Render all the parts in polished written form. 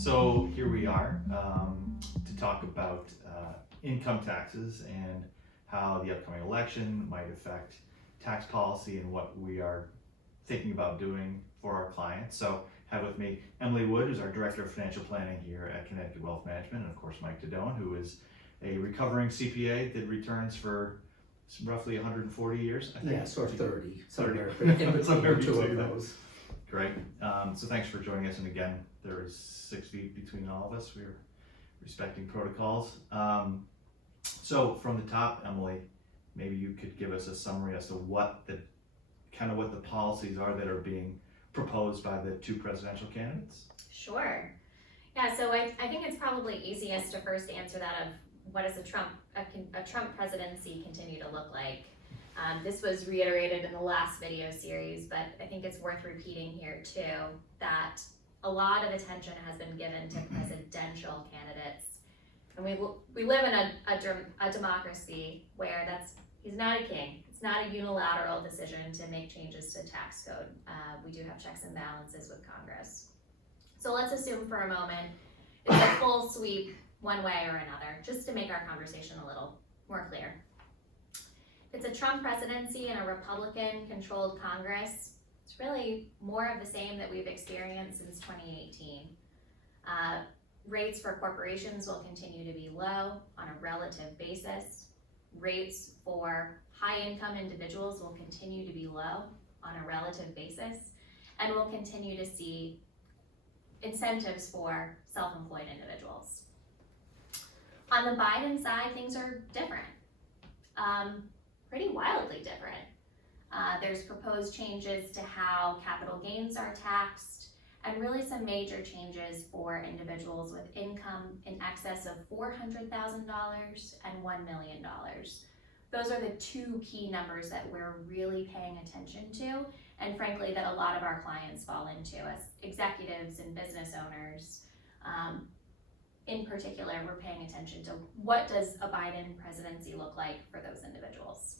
So here we are to talk about income taxes and how the upcoming election might affect tax policy and what we are thinking about doing for our clients. So I have with me Emily Wood, who's our Director of Financial Planning here at Connecticut Wealth Management, and of course Mike Tedone, who is a recovering CPA, did returns for roughly 140 years, I think. Yes, or 30, somewhere 30. in between Somewhere the two between of them. those. Great. So thanks for joining us. And again, there is 6 feet between all of us. We're respecting protocols. So from the top, Emily, maybe you could give us a summary as to what the policies are that are being proposed by the two presidential candidates. Sure. Yeah, so I think it's probably easiest to first answer that of what does a Trump presidency continue to look like? This was reiterated in the last video series, but I think it's worth repeating here too, that a lot of attention has been given to presidential candidates. And we live in a democracy where he's not a king. It's not a unilateral decision to make changes to tax code. We do have checks and balances with Congress. So let's assume for a moment it's a full sweep one way or another, just to make our conversation a little more clear. If it's a Trump presidency and a Republican-controlled Congress, it's really more of the same that we've experienced since 2018. Rates for corporations will continue to be low on a relative basis. Rates for high-income individuals will continue to be low on a relative basis, and we'll continue to see incentives for self-employed individuals. On the Biden side, things are different, pretty wildly different. There's proposed changes to how capital gains are taxed, and really some major changes for individuals with income in excess of $400,000 and $1 million. Those are the two key numbers that we're really paying attention to, and frankly, that a lot of our clients fall into as executives and business owners. In particular, we're paying attention to what does a Biden presidency look like for those individuals.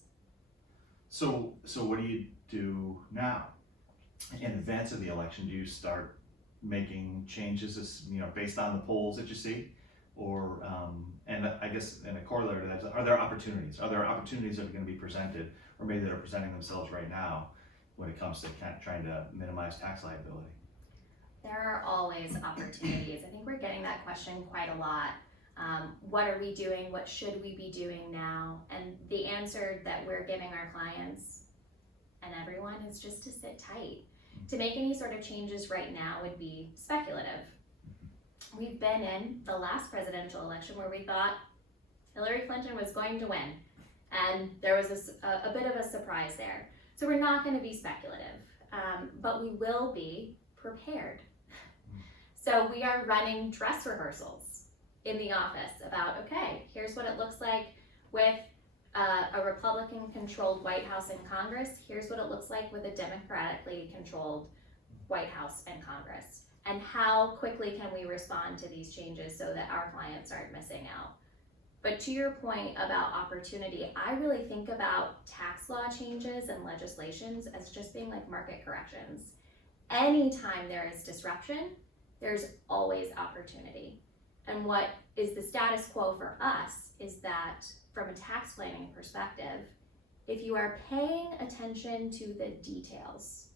So what do you do now? In advance of the election, do you start making changes based on the polls that you see? Or, and I guess in a corollary to that, are there opportunities? Are there opportunities that are going to be presented, or maybe that are presenting themselves right now when it comes to trying to minimize tax liability? There are always opportunities. I think we're getting that question quite a lot. What are we doing? What should we be doing now? And the answer that we're giving our clients and everyone is just to sit tight. To make any sort of changes right now would be speculative. We've been in the last presidential election where we thought Hillary Clinton was going to win, and there was a bit of a surprise there. So we're not going to be speculative, but we will be prepared. So we are running dress rehearsals in the office about, okay, here's what it looks like with a Republican-controlled White House and Congress. Here's what it looks like with a Democratically controlled White House and Congress. And how quickly can we respond to these changes so that our clients aren't missing out? But to your point about opportunity, I really think about tax law changes and legislations as just being like market corrections. Anytime there is disruption, there's always opportunity. And what is the status quo for us is that from a tax planning perspective, if you are paying attention to the details,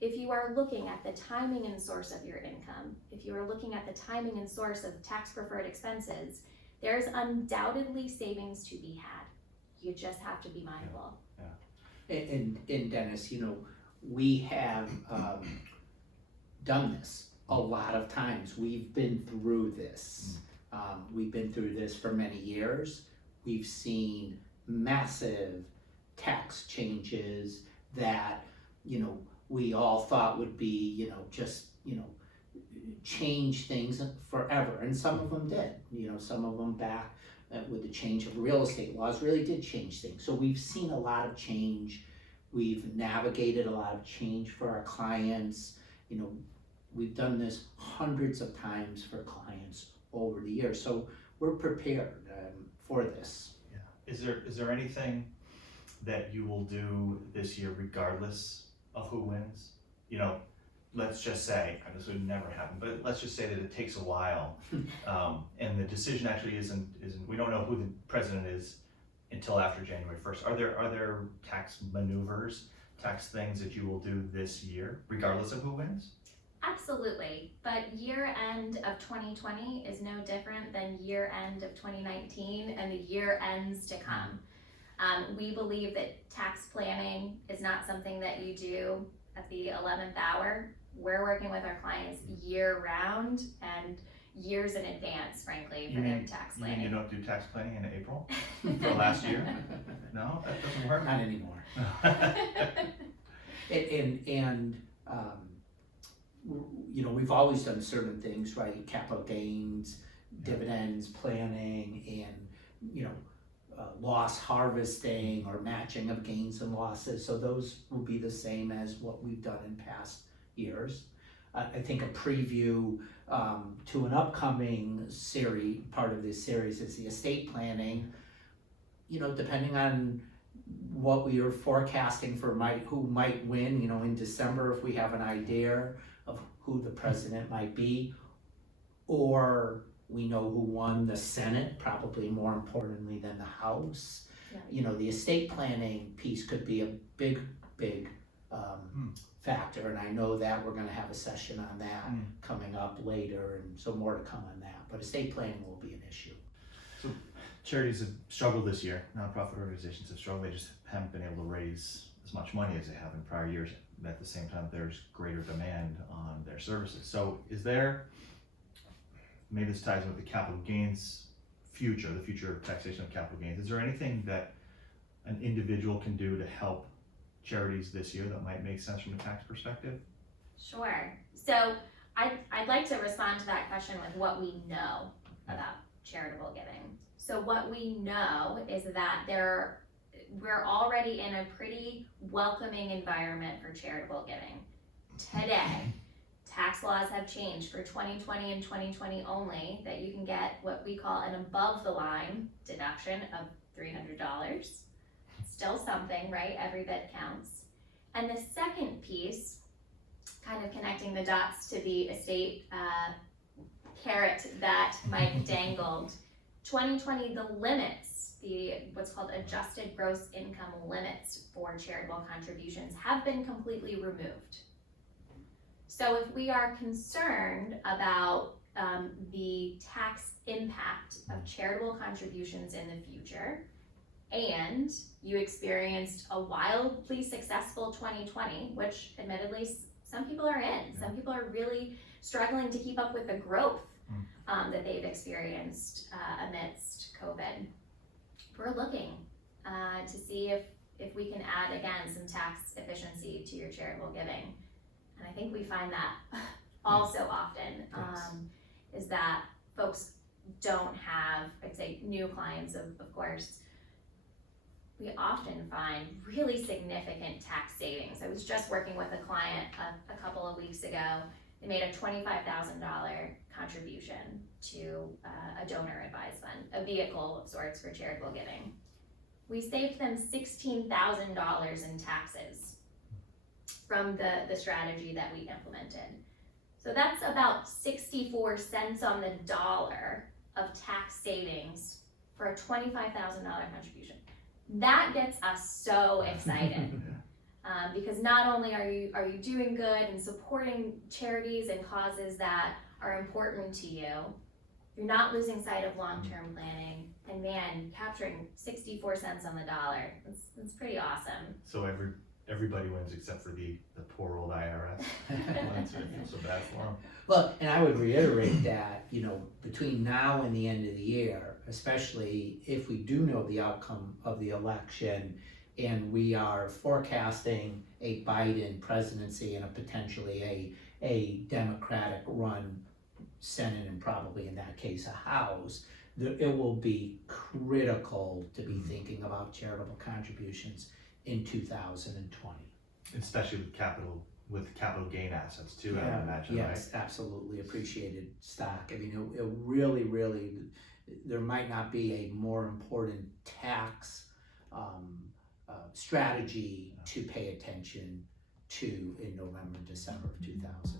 if you are looking at the timing and source of your income, if you are looking at the timing and source of tax preferred expenses, there's undoubtedly savings to be had. You just have to be mindful. Yeah. And Dennis, we have done this a lot of times. We've been through this. We've been through this for many years. We've seen massive tax changes that, we all thought would be, change things forever. And some of them did. Some of them back with the change of real estate laws really did change things. So we've seen a lot of change. We've navigated a lot of change for our clients. We've done this hundreds of times for clients over the years, so we're prepared for this. Yeah. Is there anything that you will do this year regardless of who wins? let's just say, this would never happen, but let's just say that it takes a while, and the decision actually isn't, we don't know who the president is until after January 1st. Are there tax maneuvers, tax things that you will do this year, regardless of who wins? Absolutely, but year end of 2020 is no different than year end of 2019 and the year ends to come. We believe that tax planning is not something that you do at the 11th hour. We're working with our clients year round and years in advance, frankly, for their tax You mean planning. you don't do tax planning in April for last year? No, that doesn't work? Not anymore. You know, we've always done certain things, right? Capital gains, dividends, planning, and, you know, loss harvesting or matching of gains and losses. So those will be the same as what we've done in past years. I think a preview to an upcoming series, part of this series is the estate planning. You know, depending on what we are forecasting for who might win, you know, in December, if we have an idea of who the president might be, or we know who won the Senate, probably more importantly than the House. Yeah. You know, the estate planning piece could be a big factor, and I know that we're gonna have a session on that coming up later, and so more to come on that, but estate planning will be an issue. So charities have struggled this year, nonprofit organizations have struggled, they just haven't been able to raise as much money as they have in prior years. At the same time, there's greater demand on their services. So is there, maybe this ties in with the capital gains the future of taxation of capital gains, is there anything that an individual can do to help charities this year that might make sense from a tax perspective? Sure. So I'd like to respond to that question with what we know about charitable giving. So what we know is that we're already in a pretty welcoming environment for charitable giving. Today, tax laws have changed for 2020 and 2020 only, that you can get what we call an above the line deduction of $300. Still something, right? Every bit counts. And the second piece, kind of connecting the dots to the estate carrot that Mike dangled, 2020, the limits, what's called adjusted gross income limits for charitable contributions have been completely removed. So if we are concerned about the tax impact of charitable contributions in the future, and you experienced a wildly successful 2020, which admittedly some people are in, some people are really struggling to keep up with the growth that they've experienced amidst COVID. We're looking to see if we can add, again, some tax efficiency to your charitable giving. And I think we find that all so often, is that folks don't have, I'd say, new clients, of course, we often find really significant tax savings. I was just working with a client a couple of weeks ago. They made a $25,000 contribution to a donor advised fund, a vehicle of sorts for charitable giving. We saved them $16,000 in taxes from the strategy that we implemented. So that's about 64 cents on the dollar of tax savings for a $25,000 contribution. That gets us so excited. Because not only are you doing good and supporting charities and causes that are important to you, you're not losing sight of long-term planning, and man, capturing 64 cents on the dollar, it's pretty awesome. So everybody wins except for the poor old IRS. I feel so bad for them. Well, and I would reiterate that, you know, between now and the end of the year, especially if we do know the outcome of the election and we are forecasting a Biden presidency and a potentially a Democratic run Senate and probably in that case a House, it will be critical to be thinking about charitable contributions in 2020. Especially with capital gain assets too, I would imagine, yes, right? Absolutely appreciated stock. I mean, it really, there might not be a more important tax strategy to pay attention to in November, December of 2000.